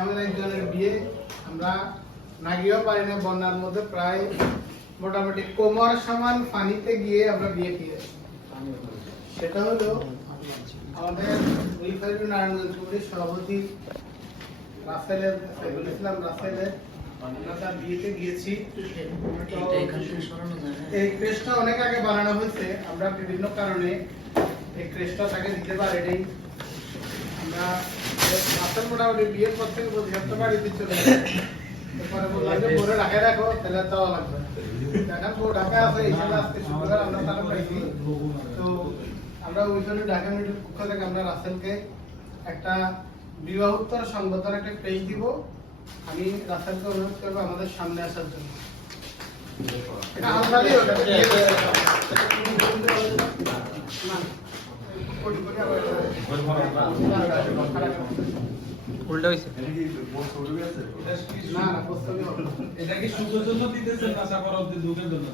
এমন একজনের বিয়ে আমরা না গিয়েও পারি না, বন্যার মধ্যে প্রায় মোটামুটি কোমর সমান পানিতে গিয়ে আমরা বিয়ে খেয়েছি। সেটা হলো আমাদের নারায়ণগঞ্জ কমিটির সভাপতি রাসেলের, সাইফুল ইসলাম রাসেলের আমরা তার বিয়েতে গিয়েছি। এই ক্রেস্টটা অনেক আগে বানানো হয়েছে, আমরা বিভিন্ন কারণে এই ক্রেস্টটা তাকে দিতে পারিনি। আমরা রাসেল মোটামুটি বিয়ের পর থেকে বলছি সপ্তাহ বাড়িতে চলে গেছে, পরে বললাম যে বোরে ঢাকায় রাখো, তাহলে দেওয়া লাগবে। এখন বউ ঢাকা আছে, হিসেবে আজকে শুক্রবার আমরা তারা পাইছি। তো আমরা ওই জন্য ঢাকা মিডিয়ার পক্ষ থেকে আমরা রাসেলকে একটা বিবাহোত্তর সংবর্ধনা একটা পেজ দিব। আমি রাসেলকে অনুরোধ করবো আমাদের সামনে আসার জন্য। এটা হালকালি ওটা উল্টা হইছে না না প্রস্তাবই হবে। এটা কি শুধুর জন্য দিতেছেন না সাফার অব্দি দুঃখের জন্য?